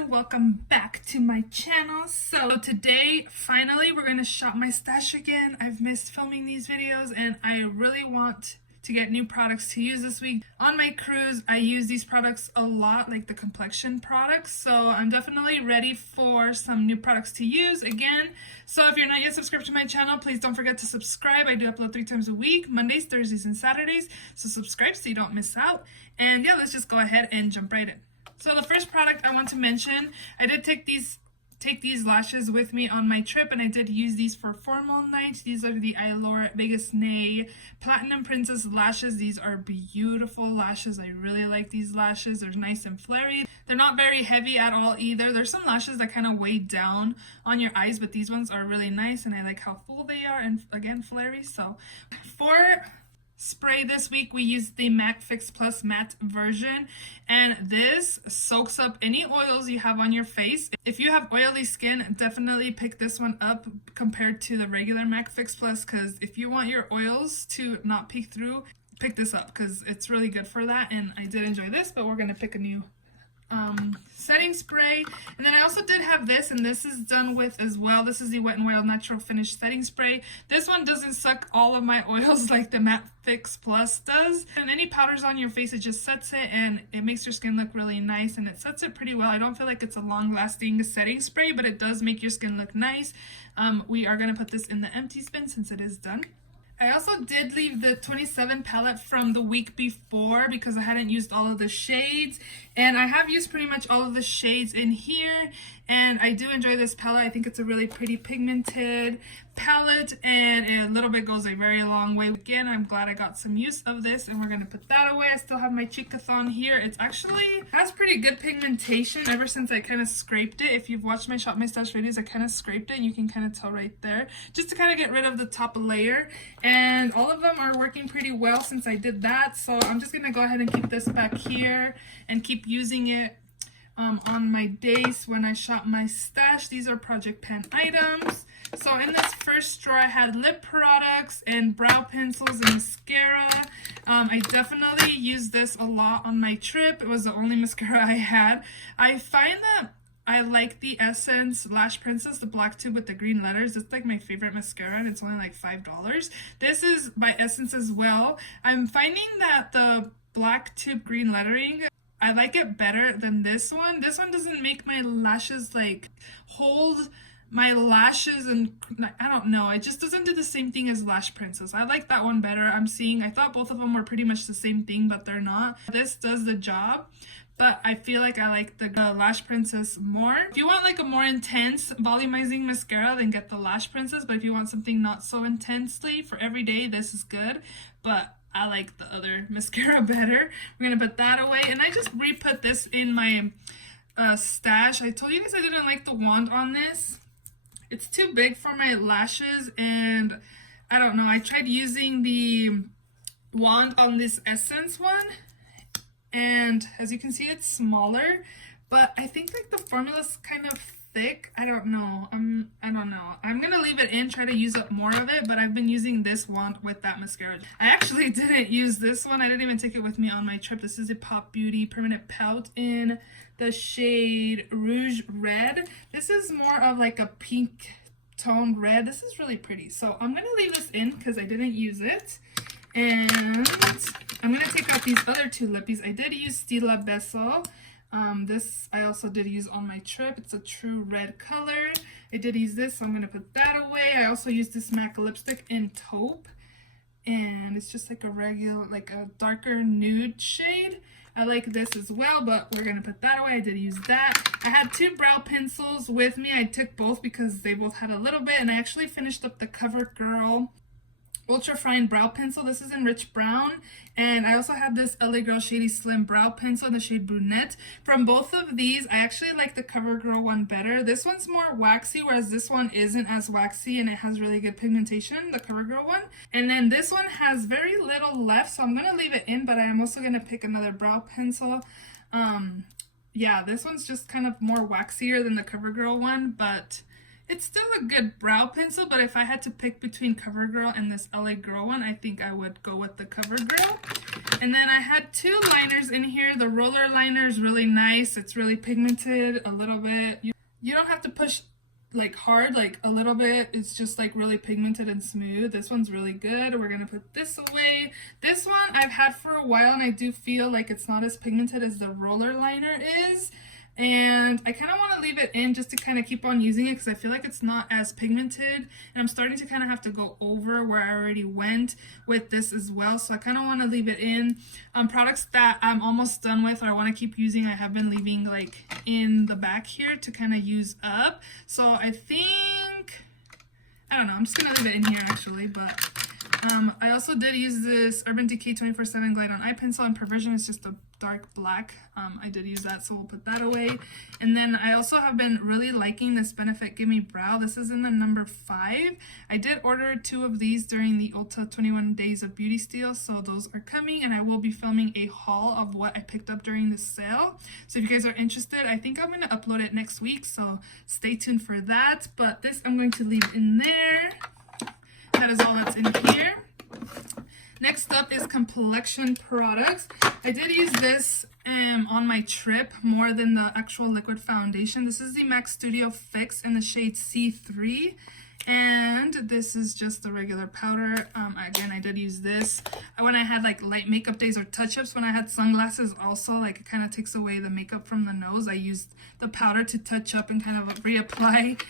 everyone, welcome back to my channel. So today finally we're gonna shop my stash again. I've missed filming these videos and I really want to get new products to use this week. On my cruise I use these products a lot, like the complexion products, so I'm definitely ready for some new products to use again. So if you're not yet subscribed to my channel, please don't forget to subscribe. I do upload 3 times a week, Mondays, Thursdays, and Saturdays, so subscribe so you don't miss out. And yeah, let's just go ahead and jump right in. So the first product I want to mention, I did take these lashes with me on my trip, and I did use these for formal night. These are the Allure Vegas Nay Platinum Princess lashes. These are beautiful lashes. I really like these lashes. They're nice and flary. They're not very heavy at all either. There's some lashes that kind of weigh down on your eyes, but these ones are really nice, and I like how full they are, and again, flary. So for spray this week we used the MAC Fix Plus matte version, and this soaks up any oils you have on your face. If you have oily skin, definitely pick this one up compared to the regular MAC Fix Plus, because if you want your oils to not peek through, pick this up because it's really good for that. And I did enjoy this, but we're gonna pick a new setting spray. And then I also did have this, and this is done with as well. This is the Wet n Wild Natural Finish setting spray. This one doesn't suck all of my oils like the Matte Fix Plus does. And any powders on your face, it just sets it, and it makes your skin look really nice, and it sets it pretty well. I don't feel like it's a long-lasting setting spray, but it does make your skin look nice. We are going to put this in the empty bin since it is done. I also did leave the 27 palette from the week before because I hadn't used all of the shades, and I have used pretty much all of the shades in here, and I do enjoy this palette. I think it's a really pretty pigmented palette, and a little bit goes a very long way. Again, I'm glad I got some use of this, and we're going to put that away. I still have my Cheekathon here. It's actually has pretty good pigmentation ever since I kind of scraped it. If you've watched my Shop My Stash videos, I kind of scraped it, and you can kind of tell right there, just to kind of get rid of the top layer. And all of them are working pretty well since I did that, so I'm just going to go ahead and keep this back here and keep using it on my days when I shop my stash. These are Project Pen items. So in this first drawer I had lip products and brow pencils and mascara. I definitely used this a lot on my trip. It was the only mascara I had. I find that I like the Essence Lash Princess, the black tube with the green letters. It's like my favorite mascara, and it's only like $5. This is by Essence as well. I'm finding that the black tube green lettering, I like it better than this one. This one doesn't make my lashes like hold my lashes, and I don't know, it just doesn't do the same thing as Lash Princess. I like that one better. I thought both of them were pretty much the same thing, but they're not. This does the job, but I feel like I like the Lash Princess more. If you want like a more intense volumizing mascara, then get the Lash Princess, but if you want something not so intensely for every day, this is good, but I like the other mascara better. We're gonna put that away, and I just re-put this in my stash. I told you guys I didn't like the wand on this. It's too big for my lashes, and I don't know, I tried using the wand on this Essence one, and as you can see, it's smaller, but I think like the formula's kind of thick. I don't know. I don't know. I'm gonna leave it in, try to use up more of it, but I've been using this wand with that mascara. I actually didn't use this one. I didn't even take it with me on my trip. This is a Pop Beauty Permanent Pout in the shade Rouge Red. This is more of like a pink toned red. This is really pretty. So I'm gonna leave this in because I didn't use it. And I'm gonna take out these other two lippies. I did use Stila Beso. This I also did use on my trip. It's a true red color. I did use this, so I'm going to put that away. I also used this MAC lipstick in Taupe, and it's just like a regular, like a darker nude shade. I like this as well, but we're going to put that away. I did use that. I had 2 brow pencils with me. I took both because they both had a little bit, and I actually finished up the CoverGirl Ultra Fine Brow Pencil. This is in Rich Brown, and I also have this LA Girl Shady Slim Brow Pencil in the shade Brunette. From both of these, I actually like the CoverGirl one better. This one's more waxy, whereas this one isn't as waxy, and it has really good pigmentation, the CoverGirl one. And then this one has very little left, so I'm going to leave it in, but I am also going to pick another brow pencil. Yeah, this one's just kind of more waxier than the CoverGirl one, but It's still a good brow pencil, but if I had to pick between CoverGirl and this LA Girl one, I think I would go with the CoverGirl. And then I had two liners in here. The roller liner is really nice. It's really pigmented a little bit. You don't have to push like hard, like a little bit. It's just like really pigmented and smooth. This one's really good. We're gonna put this away. This one I've had for a while, and I do feel like it's not as pigmented as the roller liner is. And I kind of want to leave it in just to kind of keep on using it because I feel like it's not as pigmented, and I'm starting to kind of have to go over where I already went with this as well. So I kind of want to leave it in. Products that I'm almost done with or I want to keep using, I have been leaving like in the back here to kind of use up. So I think, I don't know, I'm just going to leave it in here actually, but I also did use this Urban Decay 24/7 Glide on Eye Pencil, and Perversion is just a dark black. I did use that, so we'll put that away. And then I also have been really liking this Benefit Gimme Brow. This is in the number 5. I did order 2 of these during the Ulta 21 Days of Beauty Steal, so those are coming, and I will be filming a haul of what I picked up during this sale. So if you guys are interested, I think I'm going to upload it next week, so stay tuned for that. But this I'm going to leave in there. That is all that's in here. Next up is complexion products. I did use this on my trip more than the actual liquid foundation. This is the MAC Studio Fix in the shade C3. And this is just the regular powder. Again, I did use this when I had like light makeup days or touch-ups. When I had sunglasses also, like it kind of takes away the makeup from the nose. I used the powder to touch up and kind of reapply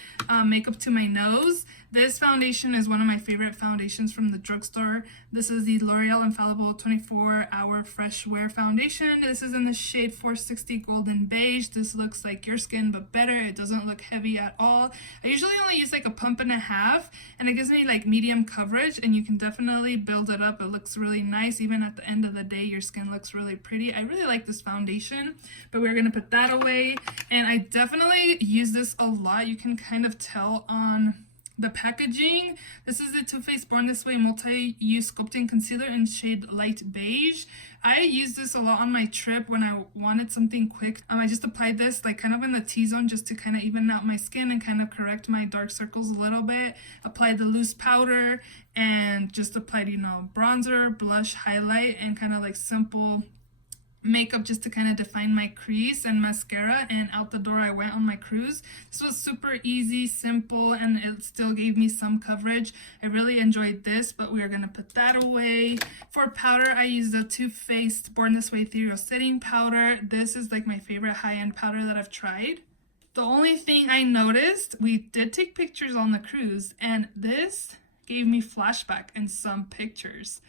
makeup to my nose. This foundation is one of my favorite foundations from the drugstore. This is the L'Oreal Infallible 24-Hour Fresh Wear Foundation. This is in the shade 460 Golden Beige. This looks like your skin, but better. It doesn't look heavy at all. I usually only use like a pump and a half, and it gives me like medium coverage, and you can definitely build it up. It looks really nice. Even at the end of the day, your skin looks really pretty. I really like this foundation, but we're gonna put that away. And I definitely use this a lot. You can kind of tell on the packaging. This is the Too Faced Born This Way Multi-Use Sculpting Concealer in shade Light Beige. I used this a lot on my trip when I wanted something quick. I just applied this like kind of in the T-zone just to kind of even out my skin and kind of correct my dark circles a little bit. Applied the loose powder and just applied, you know, bronzer, blush, highlight, and kind of like simple makeup just to kind of define my crease, and mascara, and out the door I went on my cruise. This was super easy, simple, and it still gave me some coverage. I really enjoyed this, but we are going to put that away. For powder, I used the Too Faced Born This Way Ethereal Setting Powder. This is like my favorite high-end powder that I've tried. The only thing I noticed, we did take pictures on the cruise, and this gave me flashback in some pictures.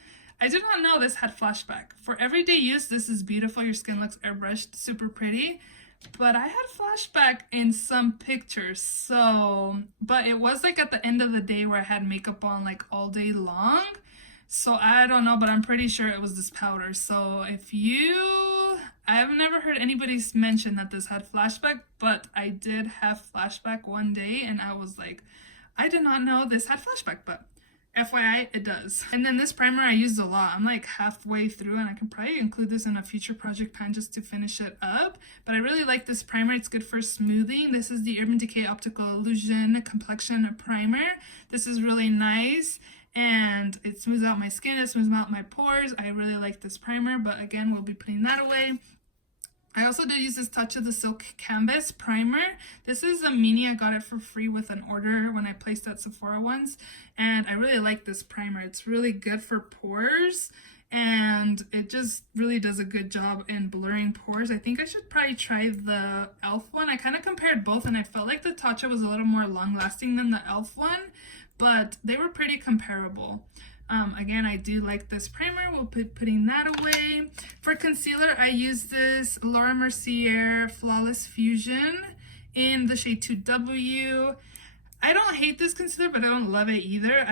I did not know this had flashback. For everyday use, this is beautiful. Your skin looks airbrushed, super pretty. But I had flashback in some pictures. So, but it was like at the end of the day where I had makeup on like all day long. So I don't know, but I'm pretty sure it was this powder. So I've never heard anybody mention that this had flashback, but I did have flashback one day, and I was like, I did not know this had flashback, but FYI, it does. And then this primer I used a lot. I'm like halfway through, and I can probably include this in a future project pan just to finish it up. But I really like this primer. It's good for smoothing. This is the Urban Decay Optical Illusion Complexion Primer. This is really nice, and it smooths out my skin. It smooths out my pores. I really like this primer, but again, we'll be putting that away. I also did use this Touch of the Silk Canvas primer. This is a mini. I got it for free with an order when I placed at Sephora once. And I really like this primer. It's really good for pores, and it just really does a good job in blurring pores. I think I should probably try the e.l.f. one. I kind of compared both, and I felt like the Tatcha was a little more long-lasting than the e.l.f. one, but they were pretty comparable. Again, I do like this primer. We'll be putting that away. For concealer, I use this Laura Mercier Flawless Fusion in the shade 2W. I don't hate this concealer, but I don't love it either.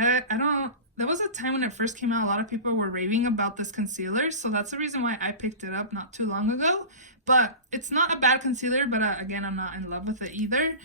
There was a time when it first came out, a lot of people were raving about this concealer, so that's the reason why I picked it up not too long ago. But it's not a bad concealer, but again, I'm not in love with it either.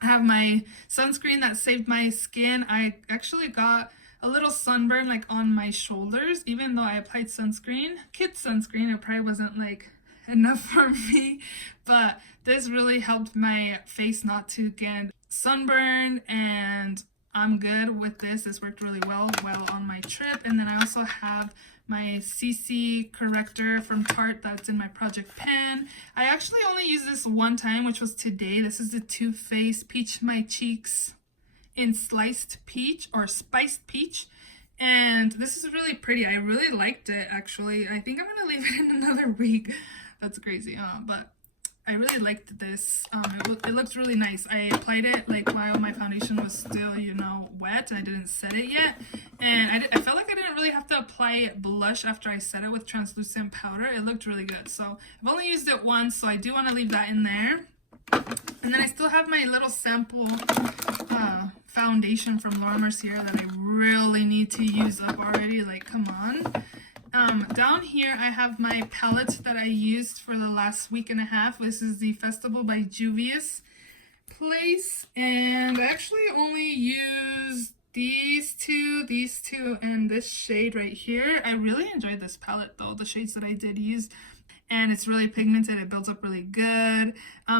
I have my sunscreen that saved my skin. I actually got a little sunburn like on my shoulders, even though I applied sunscreen. Kids sunscreen, it probably wasn't like enough for me, but this really helped my face not to get sunburn, and I'm good with this. This worked really well on my trip. And then I also have my CC corrector from Tarte that's in my project pan. I actually only used this one time, which was today. This is the Too Faced Peach My Cheeks in Sliced Peach or Spiced Peach. And this is really pretty. I really liked it, actually. I think I'm gonna leave it in another week. That's crazy, but I really liked this. It looks really nice. I applied it like while my foundation was still, you know, wet. I didn't set it yet. And I felt like I didn't really have to apply blush after I set it with translucent powder. It looked really good. So I've only used it once, so I do want to leave that in there. And then I still have my little sample foundation from Laura Mercier that I really need to use up already. Like, come on. Down here I have my palette that I used for the last week and a half. This is the Festival by Juvia's Place, and I actually only used these two, and this shade right here. I really enjoyed this palette though, the shades that I did use. And it's really pigmented. It builds up really good.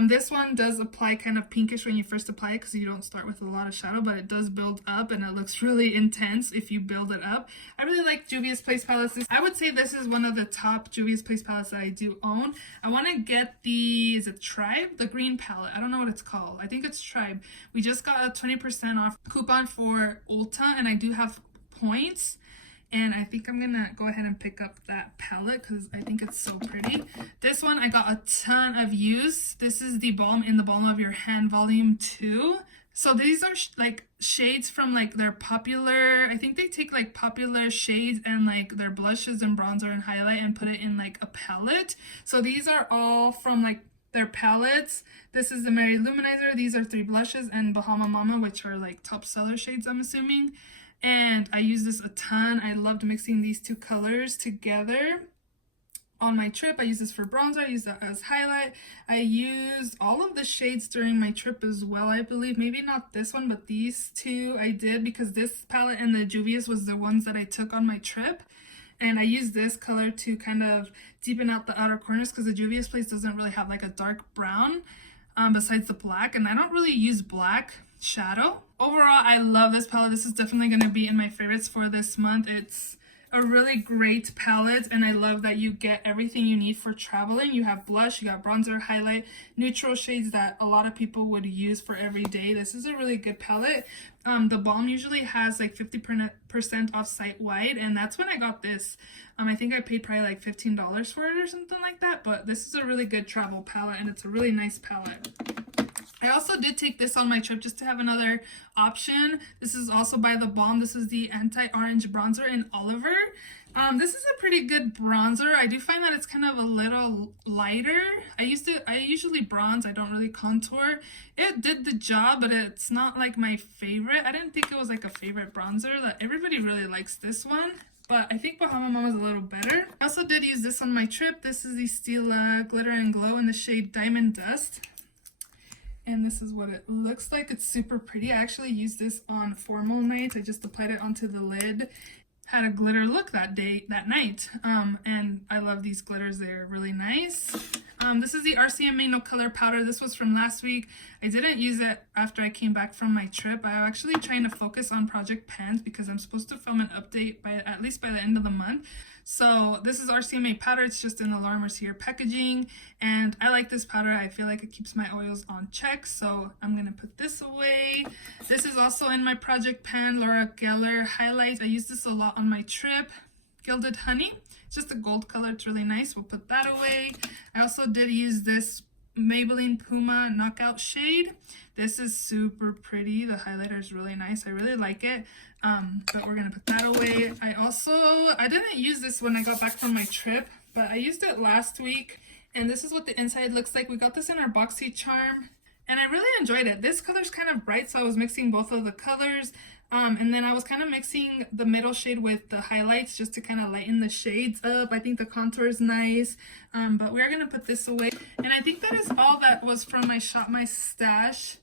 This one does apply kind of pinkish when you first apply it because you don't start with a lot of shadow, but it does build up and it looks really intense if you build it up. I really like Juvia's Place palettes. I would say this is one of the top Juvia's Place palettes that I do own. I want to get the, is it Tribe? The green palette. I don't know what it's called. I think it's Tribe. We just got a 20% off coupon for Ulta, and I do have points. And I think I'm gonna go ahead and pick up that palette because I think it's so pretty. This one I got a ton of use. This is the Balm in the Balm of Your Hand Volume 2. So these are like shades from like their popular, I think they take like popular shades and like their blushes and bronzer and highlight and put it in like a palette. So these are all from like their palettes. This is the Mary Luminizer. These are 3 blushes and Bahama Mama, which are like top seller shades, I'm assuming. And I use this a ton. I loved mixing these 2 colors together on my trip. I use this for bronzer. I use that as highlight. I used all of the shades during my trip as well, I believe. Maybe not this one, but these 2 I did because this palette and the Juvia's was the ones that I took on my trip. And I used this color to kind of deepen out the outer corners because the Juvia's Place doesn't really have like a dark brown besides the black. And I don't really use black shadow. Overall, I love this palette. This is definitely going to be in my favorites for this month. It's a really great palette, and I love that you get everything you need for traveling. You have blush, you got bronzer, highlight, neutral shades that a lot of people would use for every day. This is a really good palette. The Balm usually has like 50% off site-wide, and that's when I got this. I think I paid probably like $15 for it or something like that, but this is a really good travel palette, and it's a really nice palette. I also did take this on my trip just to have another option. This is also by the Balm. This is the Anti-Orange Bronzer in Oliver. This is a pretty good bronzer. I do find that it's kind of a little lighter. I usually bronze. I don't really contour. It did the job, but it's not like my favorite. I didn't think it was like a favorite bronzer. That everybody really likes this one, but I think Bahama Mama is a little better. I also did use this on my trip. This is the Stila Glitter and Glow in the shade Diamond Dust. And this is what it looks like. It's super pretty. I actually used this on formal nights. I just applied it onto the lid. Had a glitter look that night. And I love these glitters. They're really nice. This is the RCMA No Color Powder. This was from last week. I didn't use it after I came back from my trip. I'm actually trying to focus on Project Pans because I'm supposed to film an update at least by the end of the month. So this is RCMA powder. It's just in the Laura Mercier packaging, and I like this powder. I feel like it keeps my oils on check, so I'm gonna put this away. This is also in my Project Pan Laura Geller highlight. I use this a lot on my trip. Gilded Honey. It's just a gold color. It's really nice. We'll put that away. I also did use this Maybelline Puma Knockout shade. This is super pretty. The highlighter is really nice. I really like it. But we're gonna put that away. I didn't use this when I got back from my trip, but I used it last week, and this is what the inside looks like. We got this in our Boxycharm, and I really enjoyed it. This color's kind of bright, so I was mixing both of the colors. And then I was kind of mixing the middle shade with the highlights just to kind of lighten the shades up. I think the contour is nice, but we're going to put this away. And I think that is all that was from my Shop My Stash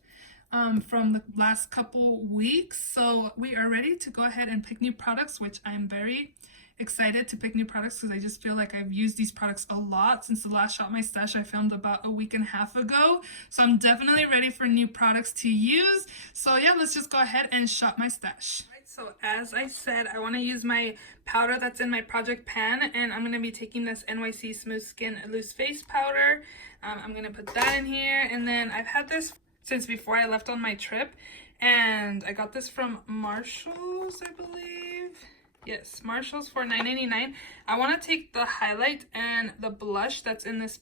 from the last couple weeks. So we are ready to go ahead and pick new products, which I'm very excited to pick new products because I just feel like I've used these products a lot since the last Shop My Stash I filmed about a week and a half ago. So I'm definitely ready for new products to use. So yeah, let's just go ahead and shop my stash. So as I said, I want to use my powder that's in my project pan, and I'm going to be taking this NYC Smooth Skin Loose Face Powder. I'm going to put that in here, and then I've had this since before I left on my trip, and I got this from Marshalls, I believe. Yes, Marshalls for $9.99. I want to take the highlight and the blush that's in this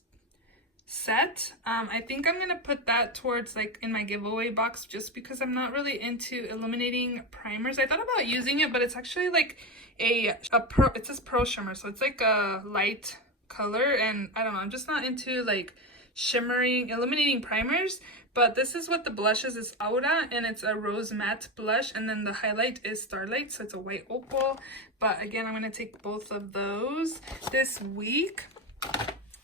set. I think I'm gonna put that towards like in my giveaway box just because I'm not really into illuminating primers. I thought about using it, but it's actually like it says Pro Shimmer, so it's like a light color, and I don't know, I'm just not into like shimmering illuminating primers. But this is what the blush is. It's Aura, and it's a rose matte blush, and then the highlight is Starlight, so it's a white opal. But again, I'm going to take both of those this week.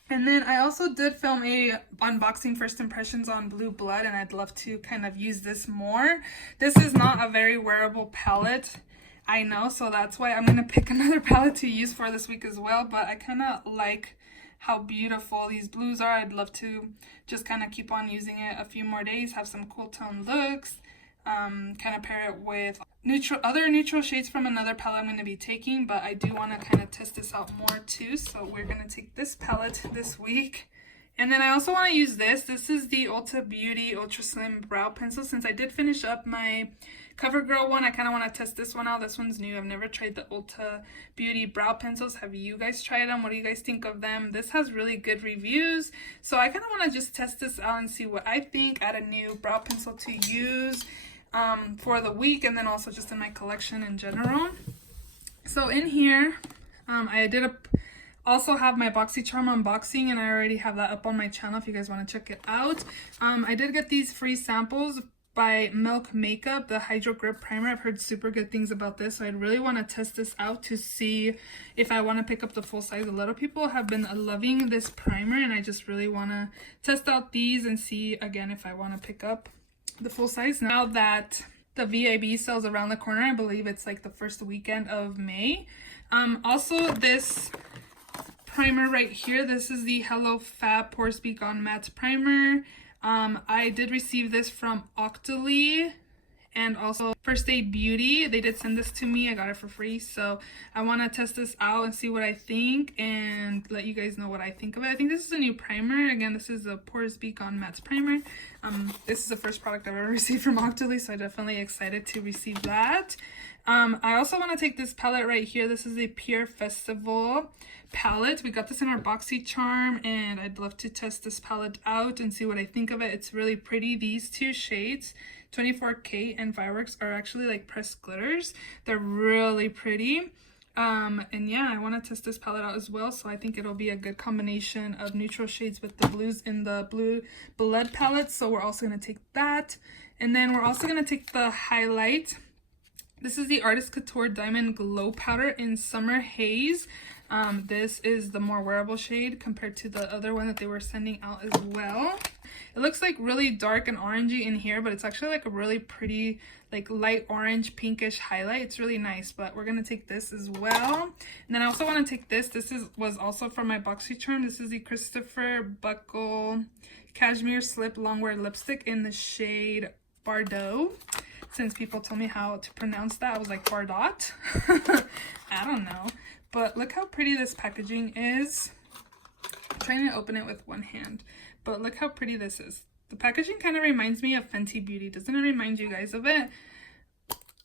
And then I also did film a unboxing first impressions on Blue Blood, and I'd love to kind of use this more. This is not a very wearable palette, I know, so that's why I'm going to pick another palette to use for this week as well. But I kind of like how beautiful these blues are. I'd love to just kind of keep on using it a few more days, have some cool tone looks, kind of pair it with other neutral shades from another palette I'm going to be taking. But I do want to kind of test this out more too, so we're going to take this palette this week. And then I also want to use this. This is the Ulta Beauty Ultra Slim Brow Pencil. Since I did finish up my CoverGirl one, I kind of want to test this one out. This one's new. I've never tried the Ulta Beauty Brow Pencils. Have you guys tried them? What do you guys think of them? This has really good reviews, so I kind of want to just test this out and see what I think. Add a new brow pencil to use for the week, and then also just in my collection in general. So in here, I did also have my Boxycharm unboxing, and I already have that up on my channel if you guys want to check it out. I did get these free samples by Milk Makeup, the Hydro Grip Primer. I've heard super good things about this, so I'd really want to test this out to see if I want to pick up the full size. A lot of people have been loving this primer, and I just really want to test out these and see again if I want to pick up the full size. Now that the VIB sale's around the corner, I believe it's like the first weekend of May. Also this primer right here, this is the Hello Fab Pores Be Gone Matte Primer. I did receive this from Octoly and also First Aid Beauty. They did send this to me. I got it for free, so I want to test this out and see what I think and let you guys know what I think of it. I think this is a new primer. Again, this is the Pores Be Gone Matte Primer. This is the first product I've ever received from Octoly, so I'm definitely excited to receive that. I also want to take this palette right here. This is a Pure Festival palette. We got this in our Boxycharm, and I'd love to test this palette out and see what I think of it. It's really pretty. These two shades, 24K and Fireworks, are actually like pressed glitters. They're really pretty. And yeah, I want to test this palette out as well, so I think it'll be a good combination of neutral shades with the blues in the Blue Blood palette. So we're also going to take that, and then we're also going to take the highlight. This is the Artist Couture Diamond Glow Powder in Summer Haze. This is the more wearable shade compared to the other one that they were sending out as well. It looks like really dark and orangey in here, but it's actually like a really pretty like light orange pinkish highlight. It's really nice, but we're going to take this as well. And then I also want to take this. This was also from my Boxycharm. This is the Christopher Buckle Cashmere Slip Longwear Lipstick in the shade Bardot. Since people told me how to pronounce that, I was like, Bardot? I don't know. But look how pretty this packaging is. I'm trying to open it with one hand, but look how pretty this is. The packaging kind of reminds me of Fenty Beauty. Doesn't it remind you guys of it?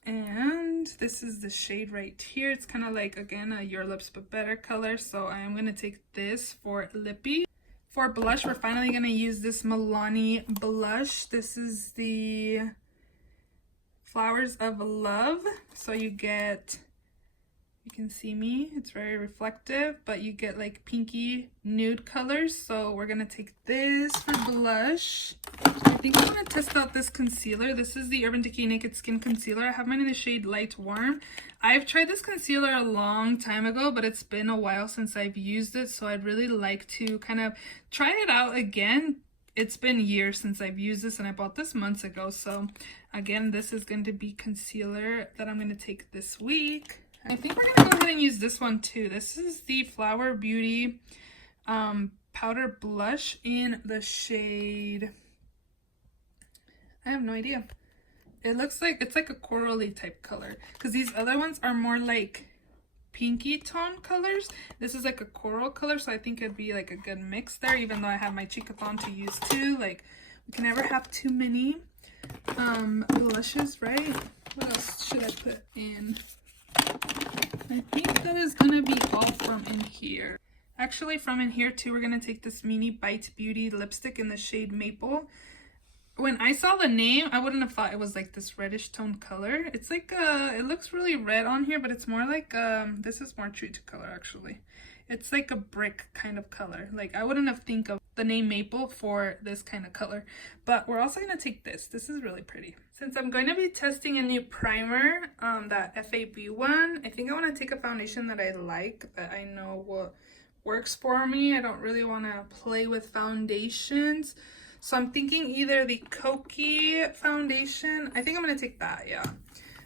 And this is the shade right here. It's kind of like, again, a Your Lips But Better color. So I'm going to take this for lippy. For blush, we're finally going to use this Milani blush. This is the Flowers of Love. So you can see me, it's very reflective, but you get like pinky nude colors. So we're gonna take this for blush. I think I'm gonna test out this concealer. This is the Urban Decay Naked Skin Concealer. I have mine in the shade Light Warm. I've tried this concealer a long time ago, but it's been a while since I've used it, so I'd really like to kind of try it out again. It's been years since I've used this, and I bought this months ago. So again, this is going to be concealer that I'm going to take this week. I think we're gonna go ahead and use this one too. This is the Flower Beauty powder blush in the shade, I have no idea. It looks like it's like a corally type color, because these other ones are more like pinky tone colors. This is like a coral color, so I think it'd be like a good mix there, even though I have my Chicathon to use too. Like, we can never have too many blushes, right? What else should I put in? I think that is gonna be all from in here. Actually, from in here too, we're gonna take this Mini Bite Beauty lipstick in the shade Maple. When I saw the name, I wouldn't have thought it was like this reddish toned color. It's like it looks really red on here, but it's more like this is more true to color actually. It's like a brick kind of color. Like, I wouldn't have think of the name Maple for this kind of color. But we're also gonna take this. This is really pretty. Since I'm going to be testing a new primer, that FAB one, I think I want to take a foundation that I like, that I know what works for me. I don't really want to play with foundations. So I'm thinking either the Kokie foundation. I think I'm going to take that, yeah.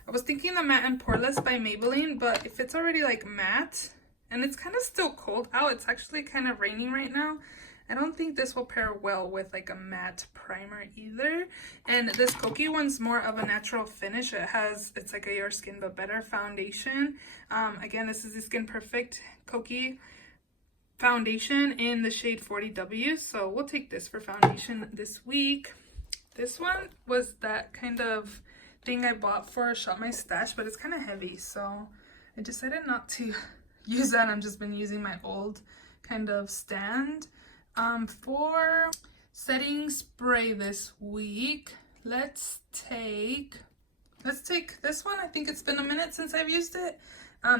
I was thinking the Matte and Poreless by Maybelline, but if it's already like matte, and it's kind of still cold out, it's actually kind of raining right now, I don't think this will pair well with like a matte primer either. And this Kokie one's more of a natural finish. It's like a Your Skin But Better foundation. Again, this is the Skin Perfect Kokie foundation in the shade 40W. So we'll take this for foundation this week. This one was that kind of thing I bought for Shop My Stash, but it's kind of heavy. So I decided not to use that. I've just been using my old kind of stand. For setting spray this week, let's take this one. I think it's been a minute since I've used it.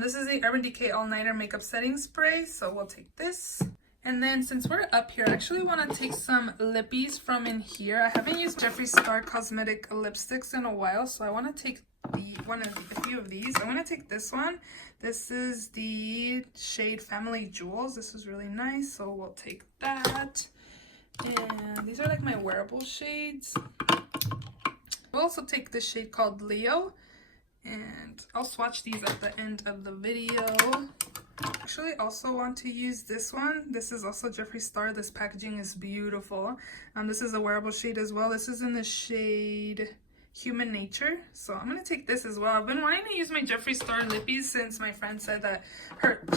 This is the Urban Decay All Nighter Makeup Setting Spray, so we'll take this. And then since we're up here, I actually want to take some lippies from in here. I haven't used Jeffree Star Cosmetic lipsticks in a while, so I want to take a few of these. I want to take this one. This is the shade Family Jewels. This is really nice, so we'll take that. And these are like my wearable shades. We'll also take this shade called Leo, and I'll swatch these at the end of the video. Actually, also want to use this one. This is also Jeffree Star. This packaging is beautiful. This is a wearable shade as well. This is in the shade Human Nature. So I'm going to take this as well. I've been wanting to use my Jeffree Star lippies since my friend said that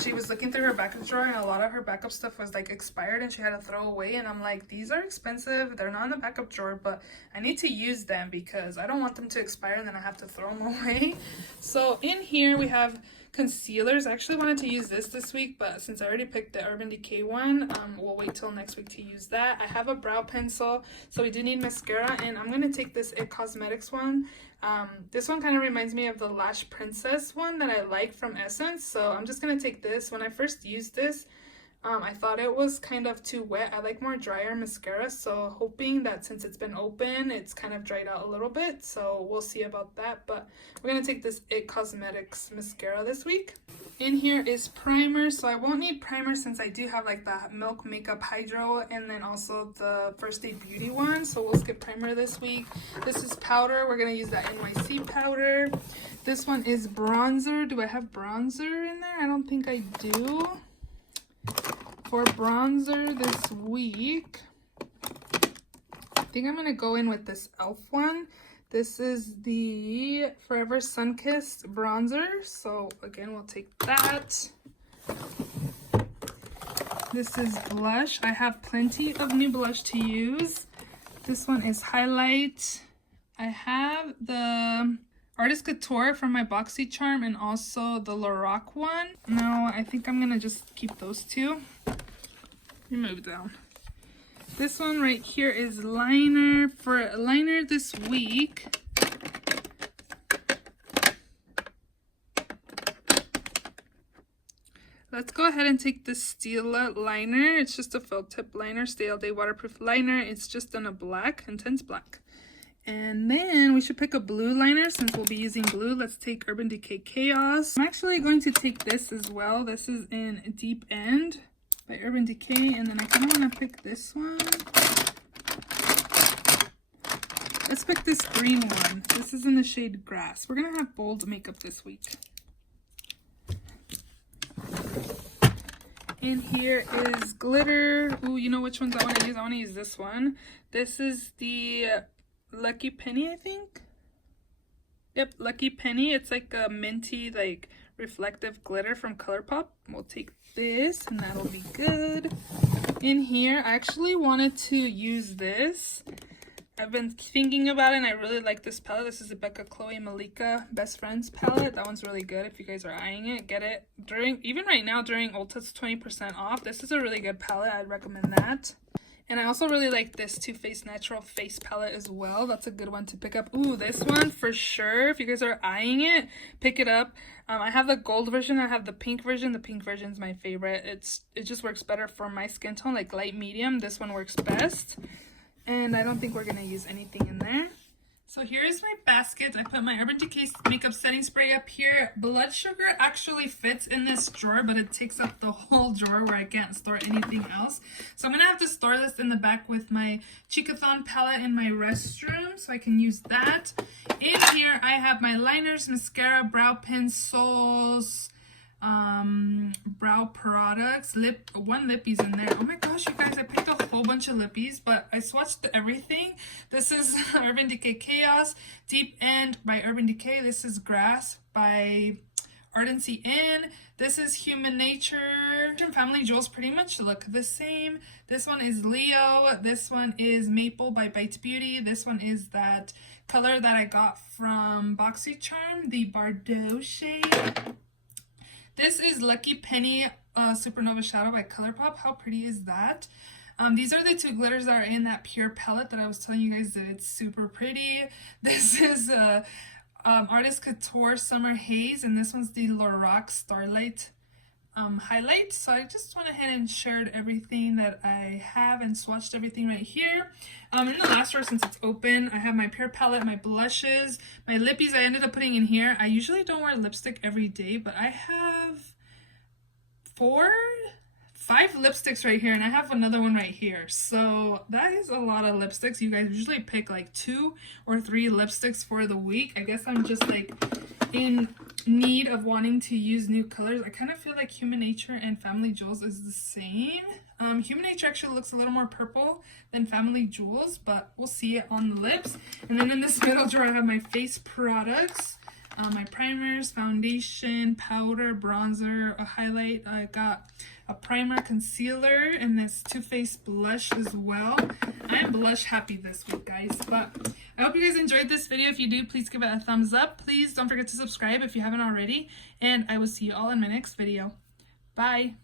she was looking through her backup drawer and a lot of her backup stuff was like expired and she had to throw away. And I'm like, these are expensive. They're not in the backup drawer, but I need to use them because I don't want them to expire and then I have to throw them away. So in here we have concealers. I actually wanted to use this week, but since I already picked the Urban Decay one, we'll wait till next week to use that. I have a brow pencil, so we do need mascara, and I'm going to take this IT Cosmetics one. This one kind of reminds me of the Lash Princess one that I like from Essence, so I'm just going to take this. When I first used this, I thought it was kind of too wet. I like more drier mascara, so hoping that since it's been open, it's kind of dried out a little bit, so we'll see about that. But we're going to take this IT Cosmetics mascara this week. In here is primer, so I won't need primer since I do have like the Milk Makeup Hydro and then also the First Aid Beauty one, so we'll skip primer this week. This is powder. We're going to use that NYC powder. This one is bronzer. Do I have bronzer in there? I don't think I do. For bronzer this week, I think I'm going to go in with this e.l.f. one. This is the Forever Sunkissed bronzer. So again, we'll take that. This is blush. I have plenty of new blush to use. This one is Highlight. I have the Artist Couture from my Boxycharm and also the Lorac one. No, I think I'm going to just keep those two. Let me move down. This one right here is liner. For liner this week, let's go ahead and take the Stila liner. It's just a felt tip liner, stay all day waterproof liner. It's just in a black, intense black. And then we should pick a blue liner since we'll be using blue. Let's take Urban Decay Chaos. I'm actually going to take this as well. This is in Deep End by Urban Decay, and then I kind of want to pick this one. Let's pick this green one. This is in the shade Grass. We're going to have bold makeup this week. In here is glitter. Ooh, you know which ones I want to use? I want to use this one. This is the Lucky Penny, I think. Yep, Lucky Penny. It's like a minty, like reflective glitter from ColourPop. We'll take this and that'll be good. In here, I actually wanted to use this. I've been thinking about it and I really like this palette. This is a Becca Chloe Malika Best Friends palette. That one's really good. If you guys are eyeing it, get it. Even right now during Ulta, it's 20% off. This is a really good palette. I'd recommend that. And I also really like this Too Faced Natural Face palette as well. That's a good one to pick up. Ooh, this one for sure. If you guys are eyeing it, pick it up. I have the gold version. I have the pink version. The pink version is my favorite. It just works better for my skin tone, like light medium. This one works best. And I don't think we're going to use anything in there. So here's my basket. I put my Urban Decay makeup setting spray up here. Blood sugar actually fits in this drawer, but it takes up the whole drawer where I can't store anything else. So I'm going to have to store this in the back with my Chicathon palette in my restroom, so I can use that. In here, I have my liners, mascara, brow pins, Souls, brow products, one lippies in there. Oh my gosh, you guys, I picked a whole bunch of lippies, but I swatched everything. This is Urban Decay Chaos, Deep End by Urban Decay. This is Grass by Ardency Inn. This is Human Nature. Family Jewels pretty much look the same. This one is Leo. This one is Maple by Bites Beauty. This one is that color that I got from Boxycharm, the Bordeaux shade. This is Lucky Penny Supernova Shadow by ColourPop. How pretty is that? These are the two glitters that are in that pure palette that I was telling you guys that it's super pretty. This is Artist Couture Summer Haze, and this one's the Lorac Starlight highlight. So I just went ahead and shared everything that I have and swatched everything right here. In the last drawer, since it's open, I have my pure palette, my blushes, my lippies I ended up putting in here. I usually don't wear lipstick every day, but I have 5 lipsticks right here, and I have another one right here. So that is a lot of lipsticks. You guys usually pick like 2 or 3 lipsticks for the week. I guess I'm just like in need of wanting to use new colors. I kind of feel like Human Nature and Family Jewels is the same. Human Nature actually looks a little more purple than Family Jewels, but we'll see it on the lips. And then in this middle drawer, I have my face products. My primers, foundation, powder, bronzer, a highlight. I got a primer, concealer, and this Too Faced blush as well. I am blush happy this week, guys. But I hope you guys enjoyed this video. If you do, please give it a thumbs up. Please don't forget to subscribe if you haven't already. And I will see you all in my next video. Bye.